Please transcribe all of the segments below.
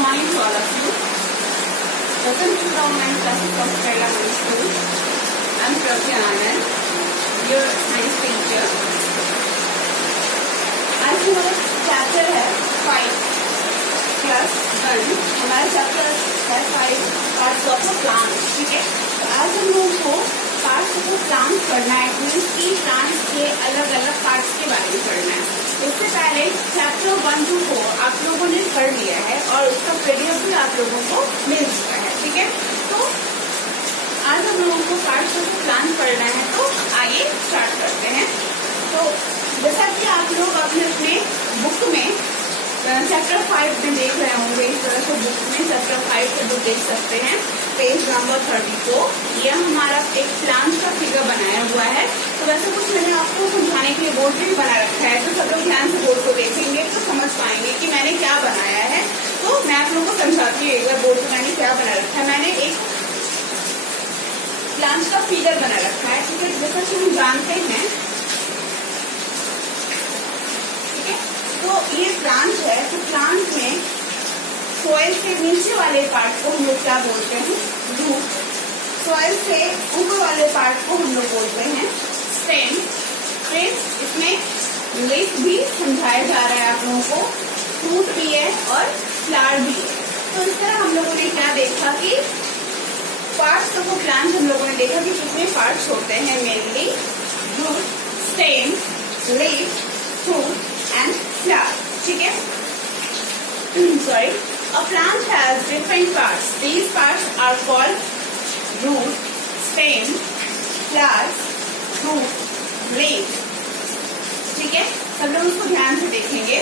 morning to all of you. Welcome to the online classes of Kerala Middle School. I am Pragya Anand, your science teacher. आज हमारा chapter है 5+1. हमारा chapter है 5 parts of a plant. ठीक है, तो आज हम लोगों को पार्ट्स ऑफ अ प्लांट पढ़ना है. मीन्स की प्लांट्स के अलग अलग पार्ट्स के बारे में पढ़ना है. इससे पहले चैप्टर 1 to 4 आप लोगों ने पढ़ लिया है और उसका पीडीएफ भी आप लोगों को मिल चुका है. ठीक है, तो आज हम लोगों को पार्ट्स ऑफ प्लांट पढ़ना है. तो आइए स्टार्ट करते हैं. तो जैसा कि आप लोग अपने अपने बुक में चैप्टर 5 में देख रहे होंगे, इस तरह से बुक में चैप्टर 5 के बुक देख सकते हैं. Page number 34. यह हमारा एक प्लांट का फिगर बनाया हुआ है. तो वैसे कुछ मैंने आपको समझाने के लिए बोर्ड भी बना रखा है, तो सब लोग ध्यान से बोर्ड को देखेंगे तो समझ पाएंगे कि मैंने क्या बनाया है. तो मैं आप लोगों को समझाती हूँ एक बार बोर्ड पर मैंने क्या बना रखा है. मैंने एक प्लांट का फिगर बना रखा है. ठीक है, जैसा कि हम जानते हैं, तो ये प्लांट है. तो प्लांट में सॉइल से नीचे वाले पार्ट को हम लोग क्या बोलते हैं? रूट. सॉइल से ऊपर वाले पार्ट को हम लोग बोलते हैं स्टेम. फिर इसमें लीफ भी समझाया जा रहा है आप लोगों को, फ्रूट भी है और फ्लावर भी है. तो इस तरह हम लोगों ने क्या देखा कि पार्ट्स ऑफ प्लांट हम लोगों ने देखा कि कितने पार्ट्स होते हैं. Mainly root, stem, leaf, fruit and flower. ठीक है, sorry. A plant has different parts. These parts are called root, stem, flowers, fruit, leaf. ठीक है, सब लोग उसको ध्यान से देखेंगे.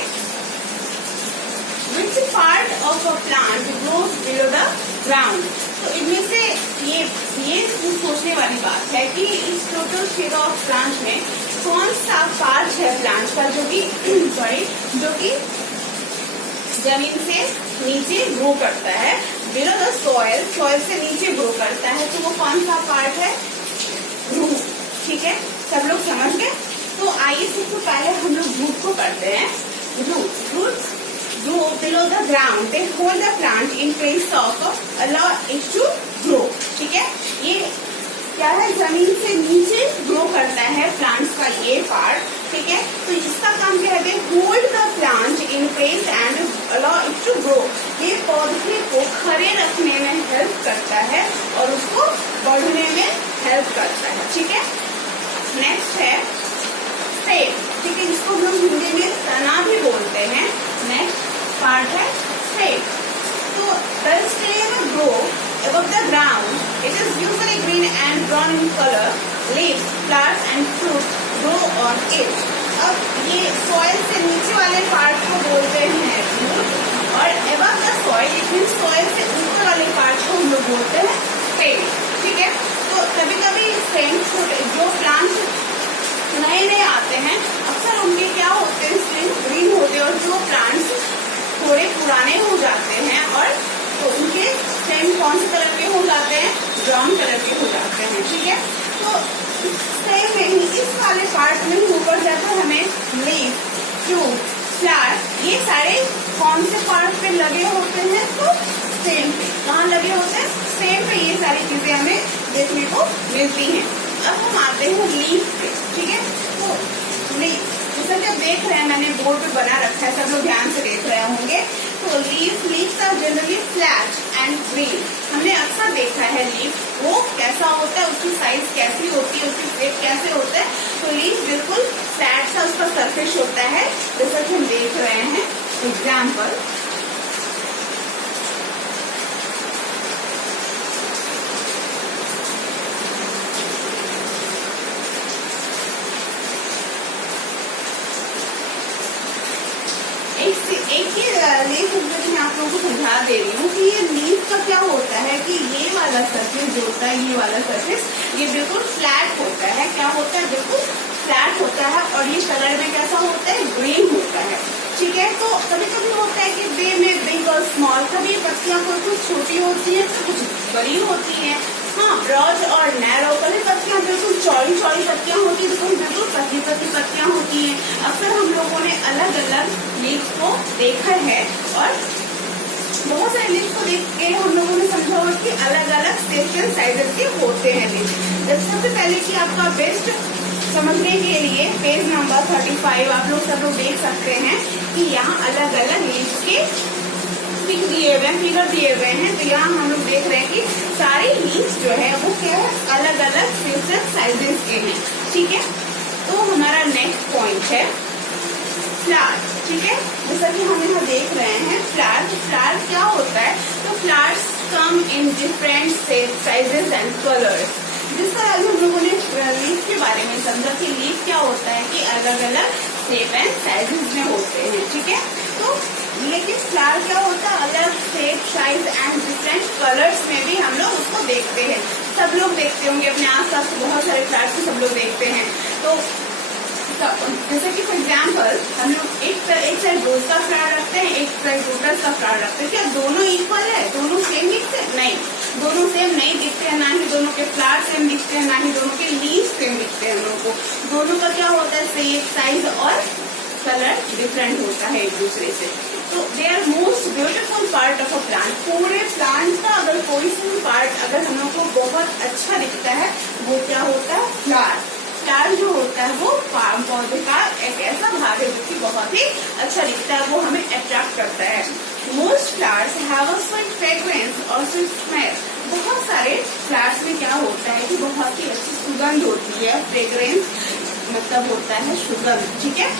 Which part of a plant grows below the ground? तो इनमें से ये सोचने वाली बात है कि इस टोटल फिगर ऑफ प्लांट में कौन सा पार्ट है प्लांट का जो कि जमीन से नीचे ग्रो करता है. बिलो द सॉइल, सॉइल से नीचे ग्रो करता है. तो वो कौन सा पार्ट है? रूट. ठीक है, सब लोग समझ गए. तो आइए सबसे पहले हम लोग रूट को करते हैं. Root grow below the ground. They hold the plant in place of allow it to grow. ठीक है, ये क्या है? जमीन से नीचे ग्रो करता है प्लांट्स का ये पार्ट. ठीक है, तो इसका काम क्या है? Hold the plant in place and allow it to grow. ये पौधे को खड़े रखने में हेल्प करता है और उसको बढ़ने में हेल्प करता है. ठीक है, नेक्स्ट है स्टेम. ठीक है, जिसको हम लोग हिंदी में तना भी बोलते हैं. नेक्स्ट पार्ट है स्टेम. तो the stem grow above the ground. It is usually green and brown in color. Leaves, flowers and fruit grow on it. अब ये सॉइल से नीचे वाले पार्ट को बोलते हैं रूट और above the soil it means soil से ऊपर वाले पार्ट को हम लोग बोलते हैं स्टेम. ठीक है, तो कभी कभी स्टेम छोटे जो प्लांट नए नए आते हैं अक्सर उनके क्या होते हैं? स्टेम ग्रीन होते हैं और जो प्लांट्स थोड़े पुराने हो जाते हैं और तो उनके स्टेम कौन से कलर के हो जाते हैं? ब्राउन कलर के हो जाते हैं. ठीक है, तो स्टेम में ही इस वाले पार्ट में ऊपर जाकर हमें लीफ, फ्रूट, फ्लावर ये सारे कौन से पार्ट पे लगे होते हैं? तो स्टेम पे. कहाँ लगे होते हैं? स्टेम पे ये सारी चीजें हमें देखने को मिलती हैं. अब हम आते हैं लीफ पे. ठीक है, तो लीफ जैसा कि आप देख रहे हैं मैंने बोर्ड पे बना रखा है, सब लोग ध्यान से देख रहे होंगे. तो leaves are generally flat and green. हमने अक्सर देखा है लीफ वो कैसा होता है, उसकी साइज कैसी होती है, उसकी शेप कैसे होता है. तो लीफ बिल्कुल फ्लैट सा उसका सरफेस होता है जैसा कि हम देख रहे हैं. एग्जाम्पल, एक ही लीफ मैं आप लोगों को समझा दे रही हूँ कि ये लीफ का क्या होता है कि ये वाला सरफेस जो होता है, ये वाला सरफेस ये बिल्कुल फ्लैट होता है. क्या होता है? बिल्कुल फ्लैट होता है और ये कलर में कैसा होता है? ग्रीन होता है. ठीक है, तो कभी कभी होता है कि दे में बिग और स्मॉल. कभी पत्तियां कोई कुछ छोटी होती है तो कुछ बड़ी होती है. हाँ, ब्रॉड और नैरो. कभी पत्तियां बिल्कुल चौड़ी चौड़ी पत्तियां होती है, तो बिल्कुल पतली पतली पत्तियां होती हैं. अक्सर हम लोगों ने अलग अलग लीफ को देखा है और बहुत लीव्स को देख के हम लोगों ने समझा होगा कि अलग अलग शेप एंड साइजेस के होते हैं लीव्स। सबसे पहले कि आपका बेस्ट समझने के लिए पेज नंबर 35 आप लोग सब लोग देख सकते हैं कि यहाँ अलग अलग लीव्स के फिगर दिए हुए हैं। तो यहाँ हम लोग देख रहे हैं कि सारे लीव्स जो है वो क्या है, अलग अलग शेप्स एंड साइजेस के हैं। ठीक है, तो हमारा नेक्स्ट पॉइंट है फ्लावर। ठीक है, जैसा कि हम यहाँ देख रहे हैं फ्लावर। तो फ्लावर क्या होता है, तो flowers come in different shape sizes and colours. जिस तरह हम लोगों ने लीफ के बारे में समझा कि लीफ क्या होता है कि अलग अलग शेप एंड साइजेस में होते हैं। ठीक है, तो लेकिन फ्लावर क्या होता है, अलग shape size and different colours में भी हम लोग उसको देखते हैं। सब लोग देखते होंगे अपने आसपास बहुत सारे फ्लावर्स को सब लोग देखते हैं। तो जैसे कि फॉर एग्जाम्पल हम लोग एक साइड रोज का फ्लावर रखते हैं, एक साइड लोटस का फ्लावर रखते हैं। क्या दोनों इक्वल है, दोनों सेम दिखते हैं? नहीं, दोनों सेम नहीं दिखते हैं। ना ही दोनों के फ्लावर सेम दिखते हैं, ना ही दोनों के लीव्स सेम दिखते हैं। हम लोगों को दोनों का क्या होता है, शेप साइज और कलर डिफरेंट होता है एक दूसरे से। तो they are most beautiful part of a plant. पूरे प्लांट का अगर कोई सा पार्ट अगर हम लोग को बहुत अच्छा दिखता है वो क्या होता है, फ्लावर। फ्लावर जो होता है वो पौधे का एक ऐसा भाग है जो कि बहुत ही अच्छा दिखता है, वो हमें अट्रैक्ट करता है। Most flowers have a sweet fragrance और स्वीट स्मेल। बहुत सारे फ्लावर्स में क्या होता है कि बहुत ही अच्छी सुगंध होती है। फ्रेग्रेंस मतलब होता है सुगंध। ठीक है,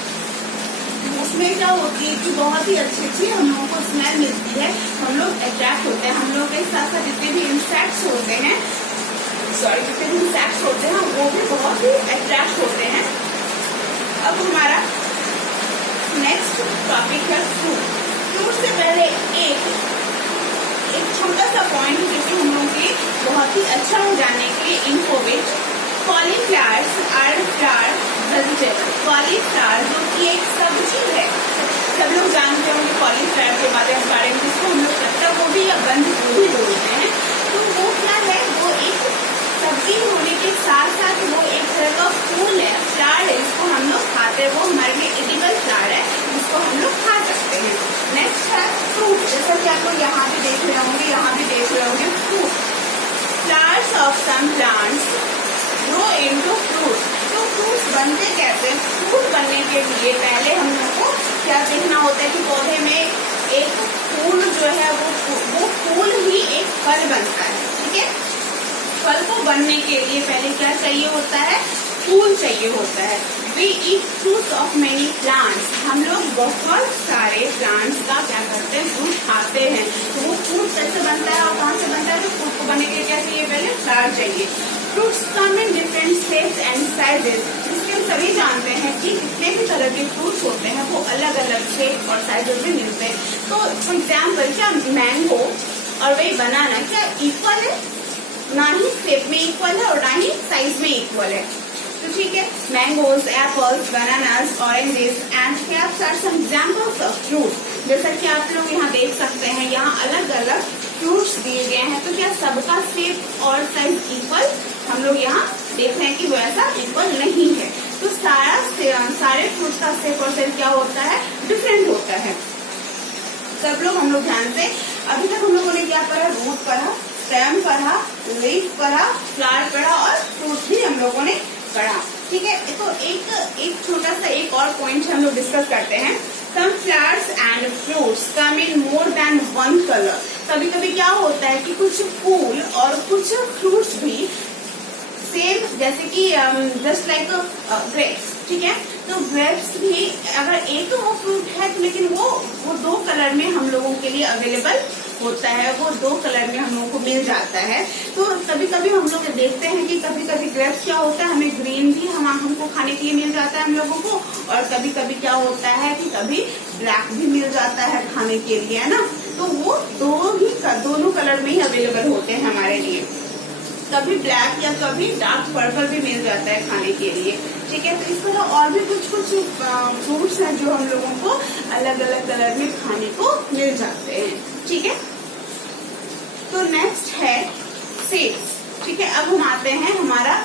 उसमें क्या होती है कि बहुत ही अच्छी हम लोगों को स्मेल मिलती है, हम लोग अट्रैक्ट होते हैं। हम लोग के साथ साथ जितने भी इंसेक्ट्स होते हैं वो भी बहुत ही अट्रैक्ट होते हैं। अब हमारा नेक्स्ट टॉपिक है फ्रूट। फ्रूट से पहले एक छोटा सा पॉइंट जो कि हम लोगों के बहुत ही अच्छा हो जाने के लिए इन्फॉर्मेट cauliflowers are flower vegetable. Cauliflower जो कि एक सब्जी है, सब लोग जानते होंगे कॉलीफ्लावर के बारे में, जिसको हम लोग पत्ता गोभी या बंद गोभी बोलते हैं। तो वो क्या है, वो एक सब्जी होने के साथ साथ वो एक तरह का फूल है, फ्लावर है, इसको हम लोग खाते हैं। वो हमारे लिए एडिबल फ्लावर है, जिसको हम लोग खा सकते हैं। नेक्स्ट है फ्रूट। जैसा कि आप लोग यहाँ भी देख रहे होंगे, यहाँ भी देख रहे होंगे fruit. Flowers of some plants grow into fruit. तो फ्रूट्स बनते कैसे, फ्रूट बनने के लिए पहले हम लोग को क्या देखना होता है कि पौधे में एक फूल जो है वो फूल ही एक फल बनता है। ठीक है, फल को बनने के लिए पहले क्या चाहिए होता है, फूल चाहिए होता है। We eat fruits of many plants. हम लोग बहुत सारे प्लांट्स का क्या करते हैं, फ्रूट खाते हैं। तो वो फ्रूट कैसे बनता है और कहाँ से बनता है, तो फ्रूट को बनने के लिए क्या चाहिए, पहले फ्लावर चाहिए। Fruits come in different shapes and sizes. जिसके हम सभी जानते हैं कि जितने भी तरह के फ्रूट्स होते हैं वो अलग अलग शेप और साइजेस में मिलते हैं। तो फॉर एग्जाम्पल क्या मैंगो और वही बनाना क्या इक्वल है, ना ही शेप में इक्वल है और ना ही साइज में इक्वल है। तो ठीक है, mangoes, apples, bananas, oranges and grapes are some examples of fruit. जैसा कि आप लोग यहाँ देख सकते हैं, यहाँ अलग अलग फ्रूट्स दिए गए हैं। तो क्या सबका शेप और साइज इक्वल, हम लोग यहाँ देख रहे हैं कि वो ऐसा इक्वल नहीं है। तो सारे फ्रूट्स का शेप और साइज क्या होता है, डिफरेंट होता है। सब लोग हम लोग ध्यान से, अभी तक हम लोगों ने क्या पढ़ा, रूट पढ़ा, स्टेम पढ़ा, लीफ पढ़ा, फ्लावर पढ़ा और फ्रूट भी हम लोगों ने पढ़ा। ठीक है, तो एक छोटा सा एक और पॉइंट हम लोग डिस्कस करते हैं। Some flowers and fruits come in more than one colour. कभी कभी क्या होता है कि कुछ फूल और कुछ फ्रूट्स भी सेम, जैसे कि जस्ट लाइक ग्रेप्स। ठीक है, तो ग्रेप्स भी अगर एक वो फ्रूट है लेकिन वो दो कलर में हम लोगों के लिए अवेलेबल होता है, वो दो कलर में हम लोगों को मिल जाता है। तो कभी कभी हम लोग देखते हैं कि कभी कभी ग्रेप्स क्या होता है, हमें ग्रीन भी हमको खाने के लिए मिल जाता है हम लोगों को, और कभी कभी क्या होता है कि कभी ब्लैक भी मिल जाता है खाने के लिए, है ना। तो वो दोनों कलर में ही अवेलेबल होते हैं हमारे लिए। कभी ब्लैक या कभी डार्क पर्पल भी मिल जाता है खाने के लिए। ठीक है, तो इस तरह और भी कुछ फ्रूट्स हैं जो हम लोगों को अलग अलग कलर में खाने को मिल जाते हैं। ठीक है, तो नेक्स्ट है सीड्स। ठीक है, अब हम आते हैं, हमारा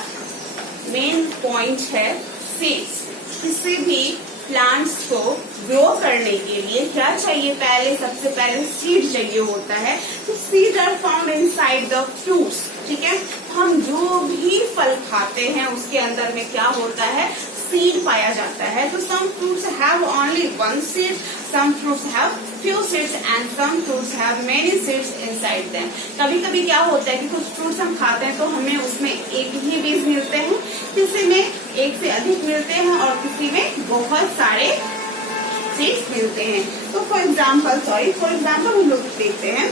मेन पॉइंट है सीड्स। किसी भी प्लांट्स को ग्रो करने के लिए क्या चाहिए, पहले सबसे पहले सीड चाहिए होता है। तो seed are found inside the fruits, ठीक है। हम जो भी फल खाते हैं उसके अंदर में क्या होता है, सीड पाया जाता है। तो some fruits have only one seed, some fruits have few seeds and some fruits have many seeds inside them. कभी कभी क्या होता है कि कुछ फ्रूट्स हम खाते हैं तो हमें उसमें एक ही बीज मिलते हैं, किसी में एक से अधिक मिलते हैं और किसी में बहुत सारे सीड्स मिलते हैं। तो फॉर एग्जाम्पल हम लोग देखते हैं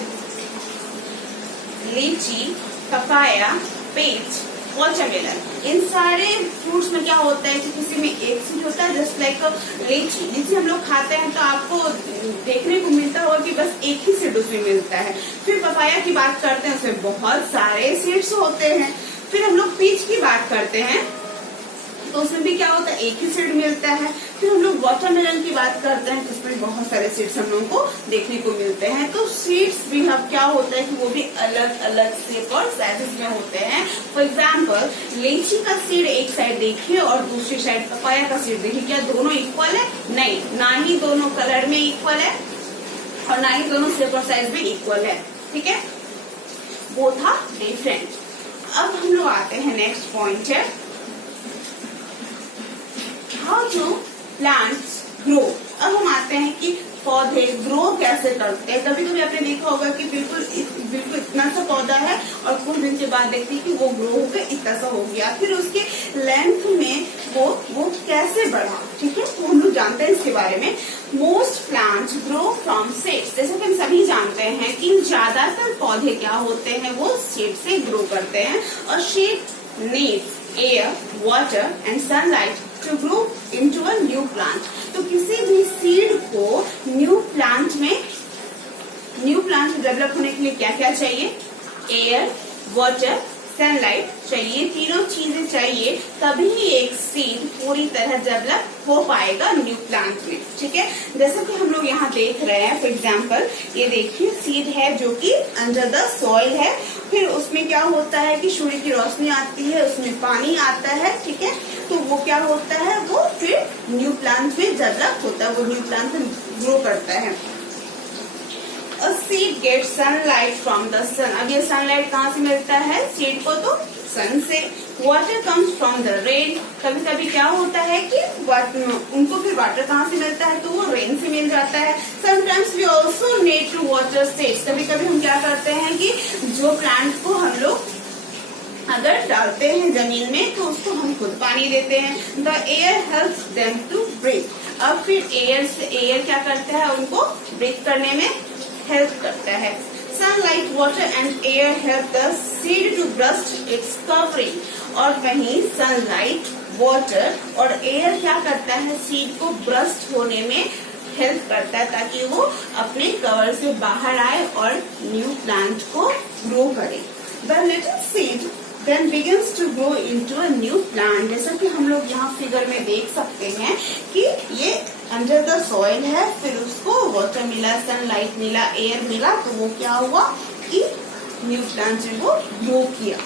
लीची, पपाया, पेच, वाटरमेलन, इन सारे फ्रूट्स में क्या होता है कि किसी में एक सीड होता है। जस्ट लाइक लीची हम लोग खाते हैं तो आपको देखने को मिलता होगा कि बस एक ही सीड उसमें मिलता है। फिर पपाया की बात करते हैं, उसमें बहुत सारे सीड्स होते हैं। फिर हम लोग पीच की बात करते हैं तो उसमें भी क्या होता है, एक ही सीड मिलता है। फिर हम लोग वाटरमेलन की बात करते हैं तो उसमें बहुत सारे सीड्स हम लोगों को देखने को मिलते हैं। तो सीड्स भी हम क्या होता है कि वो भी अलग अलग शेप और साइजेस में होते हैं। फॉर एग्जाम्पल लीची का सीड एक साइड देखिए और दूसरी साइड पपाया का सीड देखिए, क्या दोनों इक्वल है? नहीं, ना ही दोनों कलर में इक्वल है और ना ही दोनों शेप और साइज में इक्वल है, ठीक है। Both are different. अब हम लोग आते हैं नेक्स्ट पॉइंट है हाउ टू प्लांट्स ग्रो। अब हम आते हैं कि पौधे ग्रो कैसे करते हैं। कभी कभी आपने देखा होगा कि बिल्कुल इतना सा पौधा है और कुछ दिन के बाद देखते हैं कि वो ग्रो होकर इतना सा हो गया, फिर उसके लेंथ में वो कैसे बढ़ा, ठीक है। तो हम लोग जानते हैं इसके बारे में। Most plants grow from seeds. जैसे कि हम सभी जानते हैं कि ज्यादातर पौधे क्या होते हैं, वो सीड से ग्रो करते हैं और seed needs air, water and sunlight to grow into a new plant. तो किसी भी सीड को न्यू प्लांट में डेवलप होने के लिए क्या क्या चाहिए, एयर, वाटर, सनलाइट चाहिए। तीनों चीजें चाहिए तभी एक सीड पूरी तरह डेवलप हो पाएगा न्यू प्लांट में, ठीक है। जैसा कि हम लोग यहाँ देख रहे हैं, फॉर एग्जाम्पल ये देखिए सीड है जो कि अंडर द सॉइल है। फिर उसमें क्या होता है कि सूर्य की रोशनी आती है, उसमें पानी आता है, ठीक है। तो वो क्या होता है, वो फिर न्यू प्लांट में डेवलप होता है, वो न्यू प्लांट में ग्रो करता है। A seed gets sunlight from the sun। अब ये सनलाइट कहाँ से मिलता है सीड को, तो सन से। Water comes from the rain। कभी कभी क्या होता है कि उनको फिर वाटर कहाँ से मिलता है, तो वो रेन से मिल जाता है। Sometimes we also need to water seeds। कभी कभी हम क्या करते हैं कि जो प्लांट को हम लोग अगर डालते हैं जमीन में तो उसको हम खुद पानी देते हैं। The air helps them to breathe। अब फिर एयर क्या करता है, उनको ब्रीथ करने में हेल्प करता है। Sunlight, water and air help the seed to burst its covering. और वहीं सनलाइट, वाटर और एयर क्या करता है, सीड को ब्रस्ट होने में हेल्प करता है ताकि वो अपने कवर से बाहर आए और न्यू प्लांट को ग्रो करे। The little seed then begins to grow into a new plant। जैसा कि हम लोग यहाँ फिगर में देख सकते हैं कि ये अंडर द सॉइल है, फिर उसको वाटर मिला, सनलाइट मिला, एयर मिला, तो वो क्या हुआ कि न्यू प्लांट में वो ग्रो किया,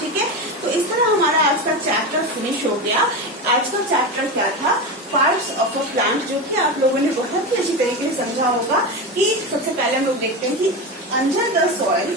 ठीक है। तो इस तरह हमारा आज का चैप्टर फिनिश हो गया। आज का चैप्टर क्या था, पार्ट्स ऑफ अ प्लांट, जो कि आप लोगों ने बहुत ही अच्छी तरीके से समझा होगा। कि सबसे पहले हम लोग देखते हैं कि अंडर द सॉइल,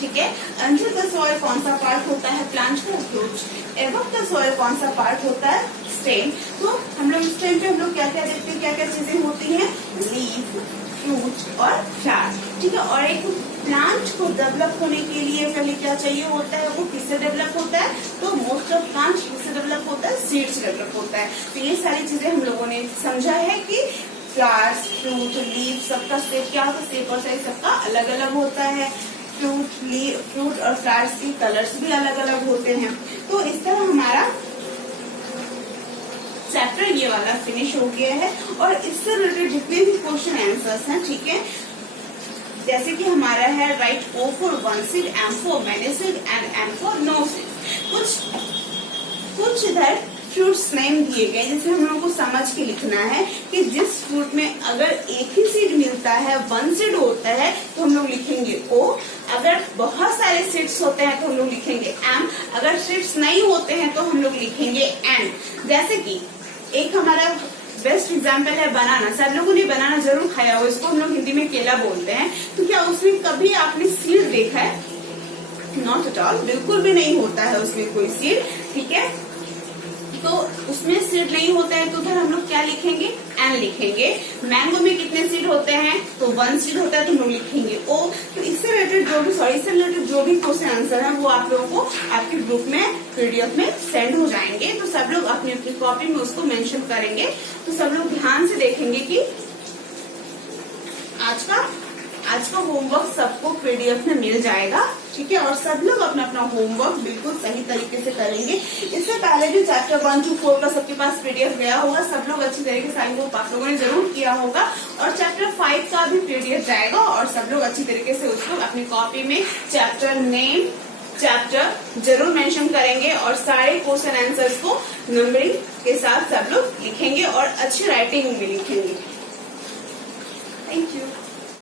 ठीक है, अंडर द सॉइल कौन सा पार्ट होता है प्लांट का, रूट। एबव द सॉइल कौन सा पार्ट होता है, स्टेम। तो हम लोग स्टेम पे हम लोग क्या क्या देखते हैं, क्या क्या चीजें होती हैं, लीफ, फ्रूट और फ्लावर, ठीक है। और एक प्लांट को डेवलप होने के लिए पहले क्या चाहिए होता है, वो किससे डेवलप होता है, तो मोस्ट ऑफ प्लांट किससे डेवलप होता है, सीड से डेवलप होता है। तो ये सारी चीजें हम लोगों ने समझा है कि फ्लावर्स, फ्रूट, लीफ, सबका शेप क्या होता है, शेप और साइज सबका अलग अलग होता है। फ्रूट और फ्लावर्स के कलर्स भी अलग अलग होते हैं। तो इस तरह हमारा चैप्टर ये वाला फिनिश हो गया है। और इससे रिलेटेड जितने भी क्वेश्चन आंसर्स हैं, ठीक है, जैसे कि हमारा है right O for one seed, M for many seed and N for no seed। कुछ इधर फ्रूट्स नेम दिए गए, जिसे हम लोगों को समझ के लिखना है कि जिस फ्रूट में अगर एक ही सीड मिलता है, वन सीड होता है, तो हम लोग लिखेंगे O। अगर बहुत सारे सीट्स होते हैं तो हम लोग लिखेंगे एम, अगर सीट्स नहीं होते हैं तो हम लोग लिखेंगे एन। जैसे कि एक हमारा बेस्ट एग्जाम्पल है बनाना। सब लोगों ने बनाना जरूर खाया हो, इसको हम लोग हिंदी में केला बोलते हैं। तो क्या उसमें कभी आपने सीड देखा है? नॉट एट ऑल, बिल्कुल भी नहीं होता है उसमें कोई सीड। ठीक है, तो उसमें सीड नहीं होता है तो उधर हम लोग क्या लिखेंगे? एन लिखेंगे। मैंगो में कितने सीड होते हैं? तो 1 सीड होता है, तो हम लोग लिखेंगे ओ। तो इससे रिलेटेड जो भी क्वेश्चन आंसर है वो आप लोगों को आपके ग्रुप में पीडीएफ में सेंड हो जाएंगे। तो सब लोग अपनी अपनी कॉपी में उसको मेंशन करेंगे। तो सब लोग ध्यान से देखेंगे कि आज का होमवर्क सबको पीडीएफ में मिल जाएगा। ठीक है, और सब लोग अपना अपना होमवर्क बिल्कुल सही तरीके से करेंगे। इससे पहले भी चैप्टर 1 to 4 का सबके पास पीडीएफ गया होगा, सब लोग अच्छी तरीके से आई होप आप लोगों ने जरूर किया होगा। और चैप्टर 5 का भी पीडीएफ जाएगा और सब लोग अच्छी तरीके से उसको अपनी कॉपी में चैप्टर नेम, चैप्टर जरूर मेंशन करेंगे और सारे क्वेश्चन आंसर्स को नंबरिंग के साथ सब लोग लिखेंगे और अच्छी राइटिंग में लिखेंगे। Thank you.